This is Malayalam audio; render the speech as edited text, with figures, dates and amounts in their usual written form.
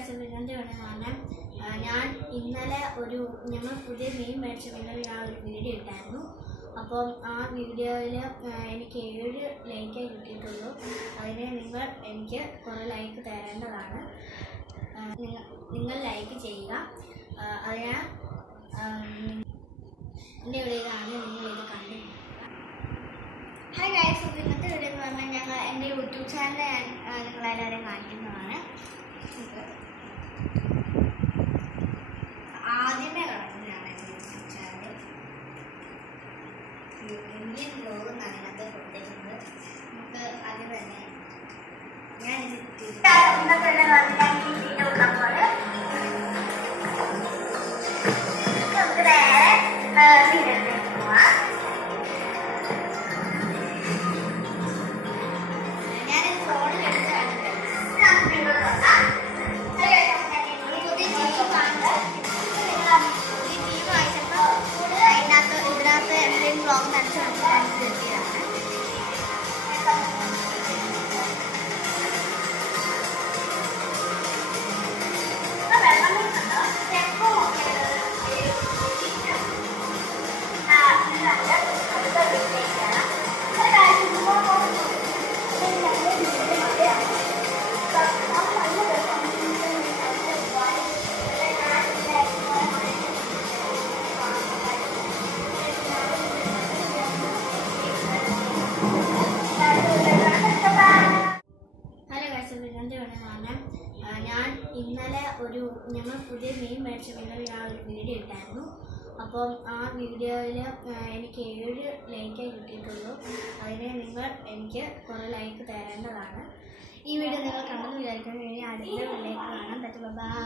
കാഴ്ച കാരണം ഞാൻ ഇന്നലെ ഞങ്ങൾ പുതിയ മീൻ മേടിച്ചപ്പോൾ ഞാൻ ഒരു വീഡിയോ ഇട്ടായിരുന്നു. അപ്പം ആ വീഡിയോയിൽ എനിക്ക് 7 ലൈക്കേ കിട്ടിയിട്ടുള്ളൂ. അതിന് നിങ്ങൾ എനിക്ക് കുറേ ലൈക്ക് തരേണ്ടതാണ്. നിങ്ങൾ ലൈക്ക് ചെയ്യുക. അതിന് എൻ്റെ വീഡിയോയിലാണ് നിങ്ങളിത് കണ്ടിട്ടുള്ളത്. ഹായ് ഗൈസ്, ഇന്നത്തെ വീഡിയോ എന്ന് പറഞ്ഞാൽ എൻ്റെ യൂട്യൂബ് ചാനൽ നിങ്ങളെല്ലാവരെയും കാണിക്കുന്നതാണ്. ആദ്യമേ കിടക്കുന്നതാണ് എൻ്റെ യൂട്യൂബ് ചാനൽ. ഇന്ത്യൻ വ്ലോഗ് എന്നാണ് ഇതിനകത്ത് കൊടുത്തിരിക്കുന്നത്. നമുക്ക് ആദ്യം തന്നെ ഞാൻ ഇന്നലെ ഞങ്ങൾ പുതിയ മീൻ മേടിച്ചപ്പോൾ ഞാൻ ഒരു വീഡിയോ ഇട്ടായിരുന്നു. അപ്പം ആ വീഡിയോയിൽ എനിക്ക് 7 ലൈക്കേ കിട്ടിയിട്ടുള്ളൂ. അതിന് നിങ്ങൾ എനിക്ക് കുറേ ലൈക്ക് തരേണ്ടതാണ്. ഈ വീഡിയോ നിങ്ങൾ കണ്ടെന്ന് വിചാരിക്കുന്നത് അടുത്ത ലൈക്ക് കാണാൻ പറ്റും. ബൈ.